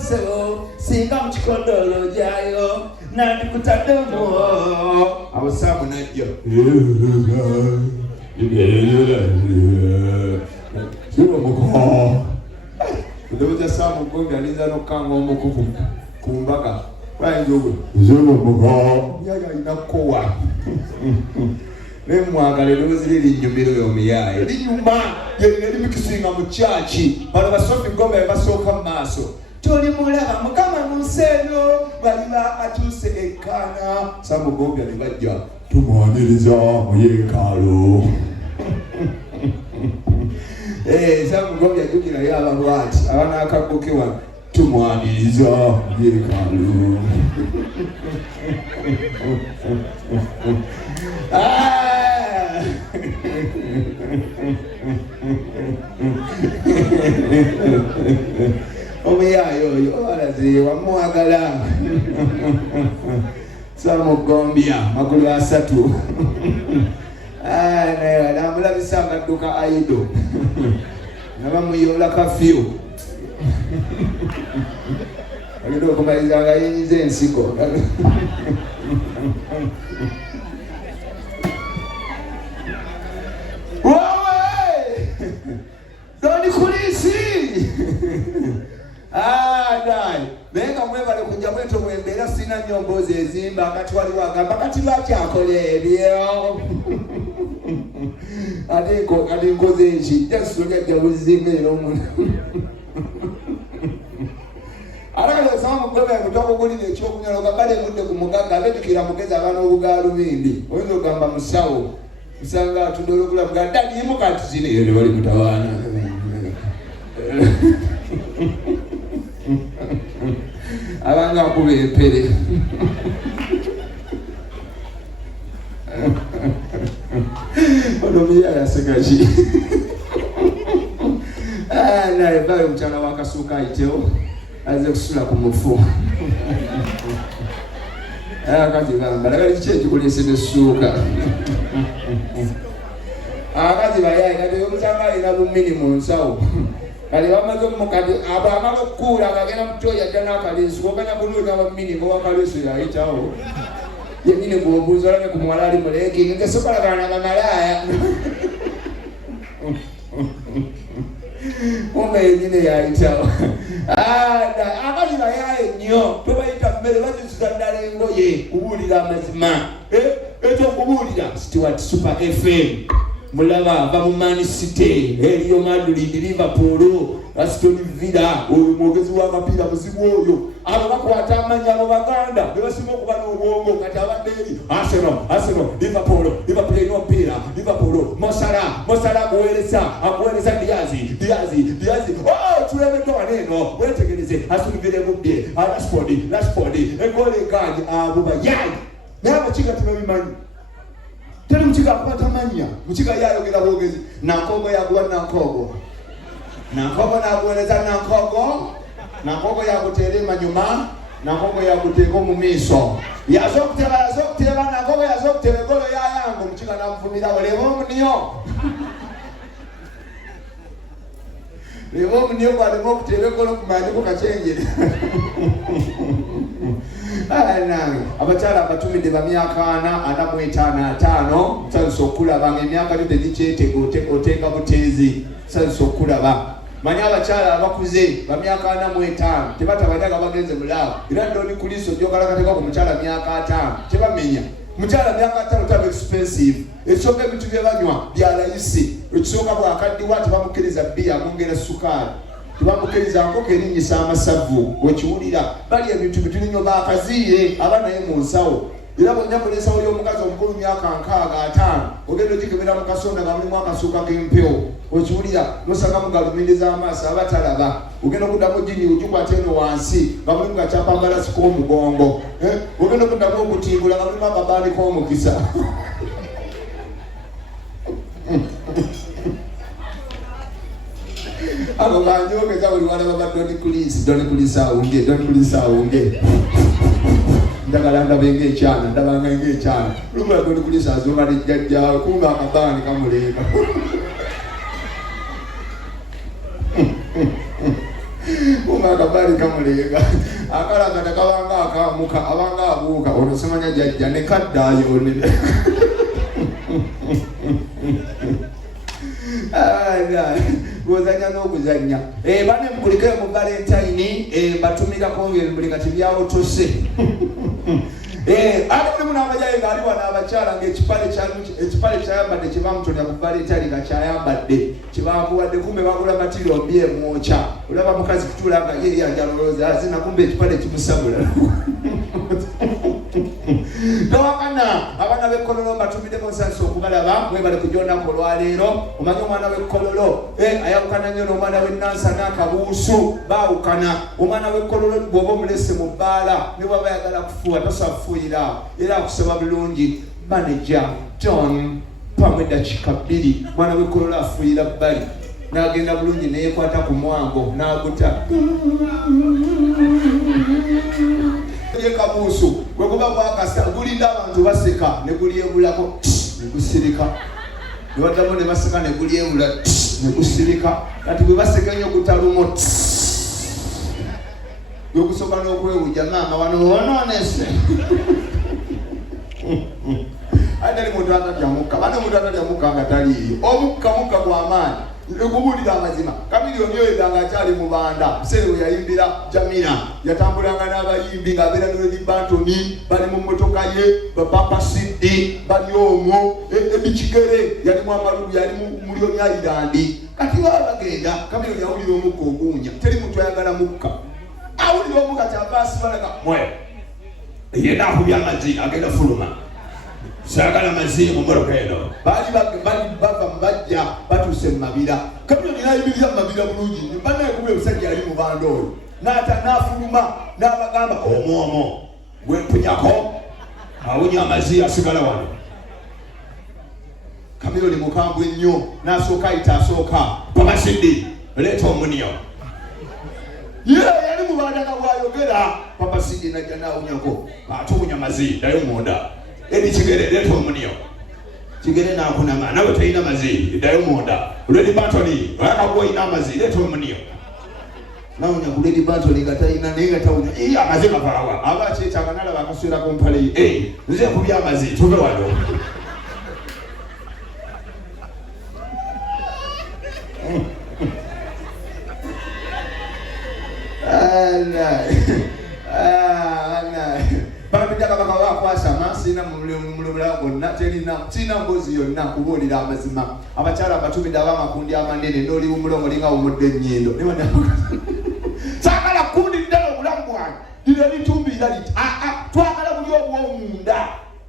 sebo singa mchikondolo jayo nandi kutadomo awasabu najjo Sio muko Ndoja samu gombi aliza no kanga omukufu kumbaka Banjogo Zolo muko Yaga inakowa Nemwagale lozili linyumiro yomiyaye linyuma yeli mikisinga mu chachi bano basofi gombe basoka maso toli mulaba mukama museno balila atuse ekana samu gombi alibajja tumwaniriza mu yekalo samu gombi ajukira yaba lwati abana akagokewa tumwaniriza mu yekalo Omuyayo yo alazi wamwagala Samugombia magulu 3 naye namulabisa ngadduka aido nabamuyola kafyu alido kumaliza nga yinyize ensiko Doni kulisi dai benga mwebale kujja mweto mwembera sina nyombozi ezimba kati wali wagamba kati lwaki akole ebyo ati ngoze nchi just look at the wizime no Araka samu gobe mutoko guli ne chokunyalo kabale mudde kumugaga abetukira mugeza abana obugalu bindi oyinza gamba musawo Usanga tudolokula bwadani yimukati zine yele wali mutawana abanga kubepere onomia yasekaji naye bali mchana wakasuka iteo aze kusula kumufu akati bamba lagali chechi kulesene suka akati bayaye kati omutanga ina bumini munsawo kali bamaze mukati abamala okula bagenda mutoya dana kalesu kokanya buluga bamini bo kalesu ya itawo yenine bobuzo lane kumwalali muleki ngesokola bana bamalaya Ombe yenine ya itawo akati bayaye nyo tobayita mmere bazisudandala engoye kubulira amazima eto kubulira Stewart Super FM mulaba bamuman city eliyo maduli Liverpool Aston Villa omugezi wa mapira muzibu oyo abo bakwata amanya abo baganda bebasimo kuba n'obwongo kati abadde Arsenal Liverpool ino mpira Liverpool Mosala kuweleza Diaz tulebe to waneno wetegereze Aston Villa mubye Rashford egole kaji abo bayayi nabo chiga tunabimanyi tele mchiga kupata manya mchiga yayo kila bogezi nakogo ya kuwa nakogo nakueleza nakogo ya kutelema nyuma nakogo ya kuteko mumiso yazokuteba nakogo yazokuteba golo ya yangu mchiga namfumira lewo mniyo kwa lewo kutebe golo kumandiko kachengere nange abachala abatumide bamyaka 45 sanso kulaba emyaka lide dikyetego otenga butezi sanso kulaba manya abachala abakuze bamyaka 45 tebatabanyaga bagenze mulawo era ndoni kuliso jokalakateka ku muchala myaka 5 tebamenya muchala myaka 5 tabe expensive ekisoka ebitu byebanywa byalayisi ekisoka bwakaddiwa tebamukiriza bia mungera sukali tubamukiriza nkoko erinyisa amasavu wekiwulira bali ebintu bitulinyo bakaziye abanaye mu nsawo era bonyamulesawo y'omukazi omukulu myaka 65 ogenda okikebera mu kasonda nga mulimu akasuuka k'empewo wekiwulira nosanga mugalumindiza amaaso abatalaba ogenda okuddamu jini ogikwata eno wansi nga mulimu gakyapambalasi k'omugongo ogenda okuddamu okutimbula nga mulimu akabaani k'omukisa Ako banjo keza uliwana baba don't kulisa unge ndakalanda benge cyane ndabanga nge cyane rumwe don't kulisa azuma rijja kumba akabani kamuleka uma akabani mulega akalaga takabanga akamuka abanga abuuka onosemanya jajja ne kaddayo ne gozanya n'okuzanya bane mukulike mu Valentine batumirako ngeri kati byawo tose ate buli muna abajaye nga aliwa n'abakyala ng'ekipale kyayambadde kyebamutonera ku Valentine nga kyayambadde kyebamuwadde kumbe bagula matiriyo mbi emwokya olaba mukazi kutuula nga ye yanjalolooza zina kumbe ekipale kimusabula towakana abaana b'ekkololo mbatumiddeko nsansi okubalaba mwebale ku gyonako olwaleero omanyi omwana w'ekkololo ayawukana nnyo n'omwana w'ennansa n'akabuusu baawukana omwana w'ekkololo bw'oba omulese mu bbaala ne bw'aba ayagala kufuuwa tasobola kufuuyira era akusaba bulungi maneja John pamu eddakiika 2 mwana w'ekkololo afuuyira bbali n'agenda bulungi neyekwata ku mwango n'aguta kabuusu bwe kuba kwakasa gulinda abantu baseka ne gulyebulako ne gusirika ne baddamu ne baseka ne gulyebula ne gusirika kati bwe baseka nnyo gutalumo gwe gusooka n'okwewuja maama wano wonoonese ate ali muntu atatya mukka bane omuntu atatya mukka nga taliiyo omukka gw'amaanyi okubuulira amazima Kamiliyoni oyo nga akyali mu banda biseera we yayimbira Jamila yatambulanga n'abayimbi ng'abeera ne Lady Bantoni bali mu mmotoka ye Papa Sidi bali omwo ebikigere yalimu amalulu yali mu Million Island kati baba bagenda Kamiliyoni awulira omukka ogunnya teri muntu ayagala mukka awulira omukka kyava asibalaga mwe yena akubya amazzi agenda fuluma sagala mazii mu mmotoka eno bali bava mbajja batuuse mu mabira Kamiliyoni n'ayimirira mu mabira bulungi banaye kuba ebisajja yali mu banda oyo n'afuluma n'abagamba omwomo gwempunyako awunya amazii asigala wano Kamiliyoni mukambwe nnyo n'asooka ayita asooka Papa Sidi leeta omuniyo yali mu banda nga bw'ayogera Papa Sidi najja n'awunyako atuwunya amazii ddayo munda edi kigere leeta omuniyo kigere n'akunama nawe talina mazii ddayo munda Lady Bantoni oyakagwa olina amazii leeta omuniyo nawunya ku Lady Bantoni nga talina naye nga tawunya amazii gavaawa aba akyetaaga n'alaba akaswera ku mpale ye nze nkubya amazii tuve wano Bamidaka bakaba bakwasama sina mulumula gonna sina mbozi yonna kubuulira amazima abakyala abatumidde ab'amakundi amanene n'oli wumulongo linga wumudde ennyindo saagala kundi ddala obulamu bwange lino litumbira liti twagala buli obw'omunda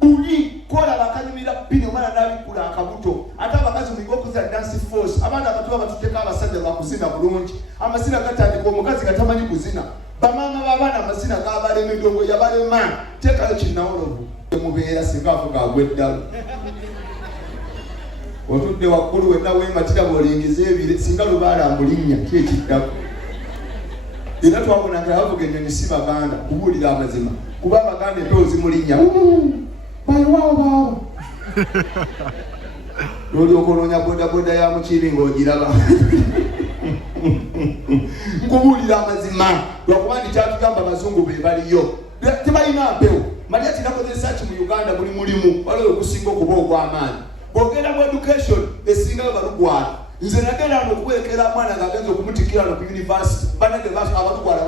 buli kola bakanyumira bbiri omwana n'abikula akabuto ate abakazi muliga okuza dance force abaana abatuba batuteka abasajja bakuzina bulungi amazina gatandika omukazi gatamanyi kuzina bamama b'abaana amazina g'abalema endongo yabalema teekayo kinnawolovu mubeera singa avuga agw'eddalo otudde waggulu wenna weematira bw'olingiza ebire singa lubaala mulinnya kyekiddako era twabonanga abavuga ennyonyi si baganda kubuulira amazima kuba abaganda empewo zimulinnya baliwawo baabo n'olyoka onoonya bodaboda ya mukiiri ng'ogiraba nkubuulira amazima lwakuba ndi kyatugamba abazungu be baliyo tebalina mpewo malya tinakozesa ki mu Uganda buli mulimu waliwo okusinga okuba ogw'amaanyi bwogenda mu education esingayo balugwala nze nagenda n'okuwerekera mwana ng'agenza okumutikira no ku university banage abalugwala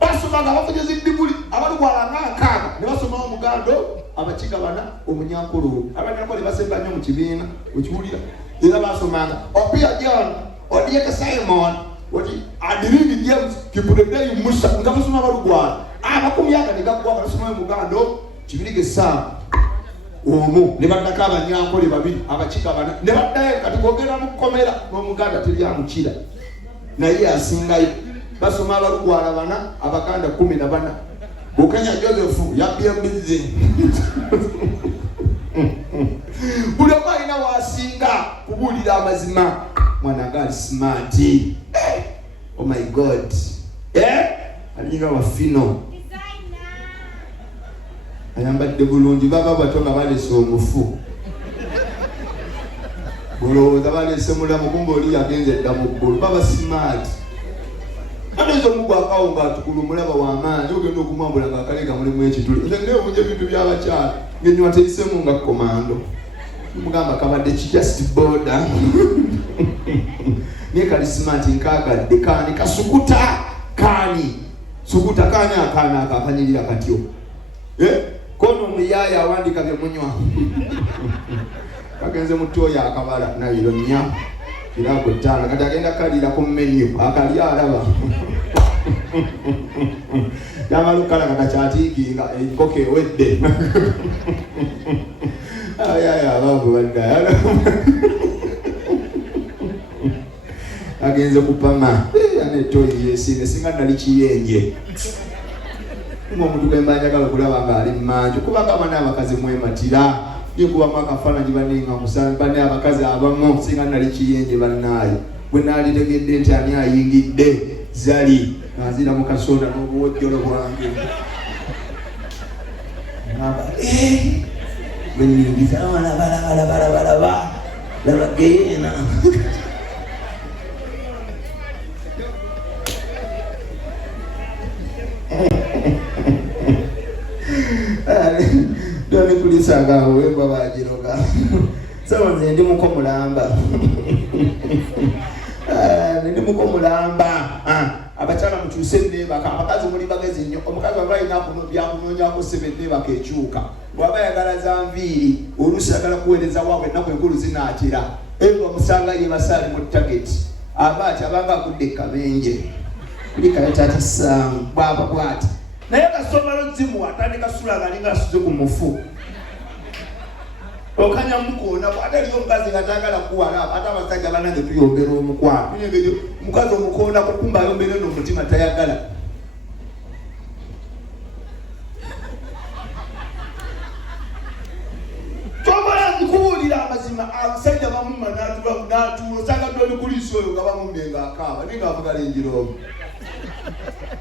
basoma nga bafunyeza eddiguli abalugwala ng'akaaga ne basomawo omugando abakiga bana omunyankulu abanyankole basemba nnyo mu kibiina okiwulira era basomanga Opia John Odieka Simon oti Adiringi James Kipudedeyi Musa nga basoma abalugwala amakumi aga ne gaggwa basomayo omugando kibirige saa omu ne baddako abanyankole babiri abakiga bana ne baddayo kati kwogera mu kkomera n'omuganda teryamukira naye asingayo basoma abalugwala bana abaganda 14 Bukenya Joseph yabbye mbizi buli omu alina waasinga kubuulira amazima mwana gali smart oh my god alinga wafino ayambadde bulungi baba bato nga balese omufu olowooza balese mulamu kumbe oli yagenze dda mu ggulu baba smart ate Ayenzo Mungu akawunga tukulumulaba w'amaanyi ogenda okumwambula ng'akaleega mulimu ekituli nze neewunja ebintu by'abakyala ng'ennyuma teyisemu nga komando mugamba kabadde just border ne kalisimati nkaagadde kaani kasukuta kaani sukuta kaani akaana akakanyirira katyo kono omuyaya awandika bye munywa kagenze mutoya akabala nayiro nnya kirago ttaano kati agenda kalira ku mmenyu akalya alaba yamalukala katakyatiikinga enkoko ewedde ayaya abavu baddala agenze kupama anetoyi yesine singa nali kiyenje omuntu gwemba njagala okulaba nga ali mmanju kubanga abaana abakazi mwematira yekubamu akafaananyi baninga musanvu bane abakazi abamu singa nali kiyenje bannaayo bwe naalitegedde nti ani ayingidde zali nazira mu kasoda n'obuwojjolo bwange benyingiza balaba labageena doni kulisanga wemba bajiroga sawa nze ndi muko mulamba ndi muko mulamba abakyala mukyuse nnebaka abakazi muli bagezi nnyo omukazi waba alina byakunoonyako ssebe nnebaka ekyuka bw'aba yagala za nviiri oluusi yagala kuweereza waabwe ennaku enkulu zinaatira eyo omusanga yebasaali mu tageti aba ati abanga agudde ekabenje kuli kayataata saamu bwaba bwati naye kasomalo zimu atandika sula ngalinga asuze ku mufu okanya mukoona ate eriyo omukazi nga tagala kuwala ate abasajja banange tuyombera omukwano nyengejo mukazi omukoona kukumba ayombere n'omutima tayagala tomola nkubuulira amazima abasajja bamuma n'atuula osanga ddoli kuliisi oyo nga bamumbenga akaaba ninga avugala enjiroomu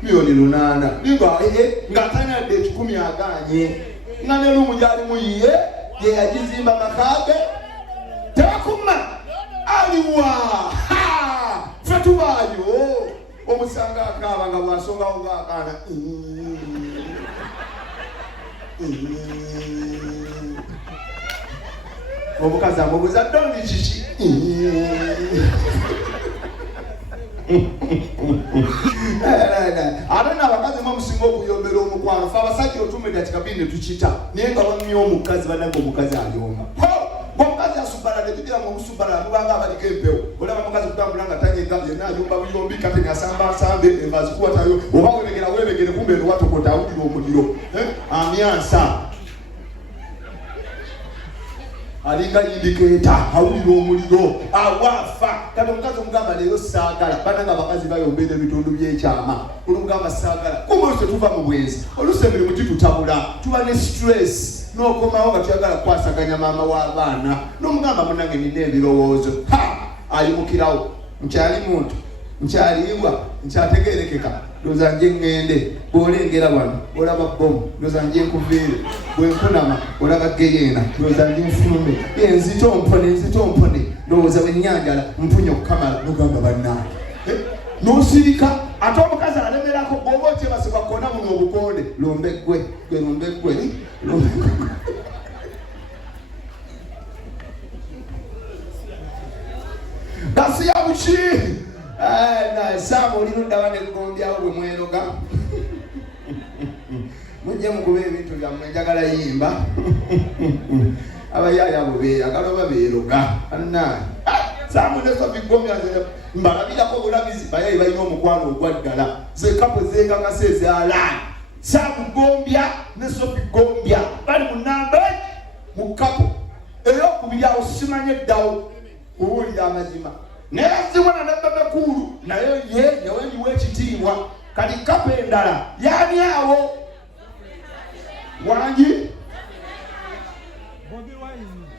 milioni 8 ninga ng'atanyadde 10 aganye nga ne lumu gyalimu ye yagizimba makage tebakuma aliwa fetubayo omusanga akaaba nga bwasongawo ng'akaana omukazi amubuuza ddondi kiki ate n'abakazi bamusinga okuyombera omukwano fe abasajja otumedde kikabini ne tukita naye nga bamumya omukazi banange omukazi ayomba omukazi asubala netugira mu omusubala tubanga abaliko empewo olaba mukazi kutambula nga tanyega yenna ayomba buyombi kati ngasamba nsambe embazikuwatayo oba webegere kumbe ewatokota awulira omuliro amyansa alinga indikeeta awulira omuliro awafa kati omukazi omugamba leero saagala bananga abakazi bayombera ebitundu by'ekyama olumugamba saagala kumose tuva mu bwenzi oluusi emirimu gitutabula tuba ne stress n'okomawo nga tuyagala kukwasaganya maama w'abaana n'omugamba munange nina ebirowoozo ayimukirawo nkyali muntu nkyaliibwa nkyategeerekeka ndoza nje ngende bw'olengera wano olaba bomu ndoza nje nkuviire bwenkunama olaba geyeena ndoza nje nfulume enzito mpone ndowooza bwenyanjala mpunye okukamala nogamba bannange n'osirika ate omukazi alemerako bw'oba okyebasibwa kona muno obukonde lombe ggwe gasiya buki saamu oliruddawa negombyawo bwe mweroga mujje mukuba ebintu byammwe njagala yimba abayaaya abo beeyagala oba beeroga annaani saamu ne Sophie Gombya mbalabirako obulabizi bayayi balina omukwano ogwaddala zekapo zengakase ezaalaani Saamu Gombya ne Sophie Gombya bali mu namba mu kapo ey'okubiri awo simanye ddawo owulira amazima nerazibona nebebe kulu nayo ye yawenyiwa ekitiibwa kati kapo endala yani awo wangi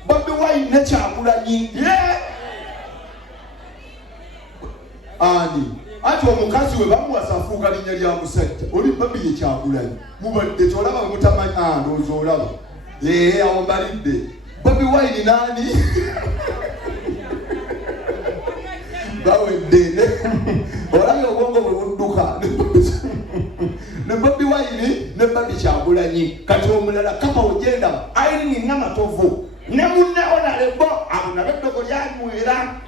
Bobi Wine ne Kyagulanyi ani ati omukazi we bamuwasa afuuka linnya lya musajja oli Bobi ye Kyagulanyi mubadde kyolaba mutamanyi ndowooza olaba awo mbalidde Bobi Wine nani bawedde olabye obwongo bwe budduka Kyagulanyi kati omulala kapa ogenda Irene Namatovu ne munne Honorable abo nabeddogo lyanywera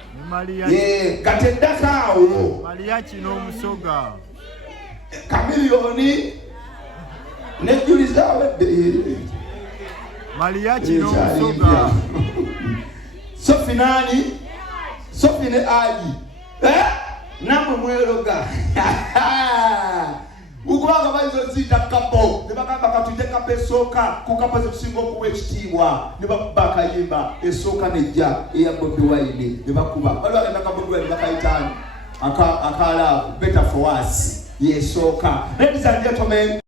kati eddaka awo Maria kino omusoga Kamiliyoni nejuliza awedde Maria kino omusoga Sophie nani Sophie ne Aji namwe mweroga ukubanga bayizo zita kapo nebagamba katujje kapo esooka ku kapo zekusinga okuwa ekitiibwa ne bakayimba esooka nejja eya Bobi Wine ne bakuba bali bagenda ka Bobi Wine bakayitani akala better for us yesooka. Ladies and gentlemen,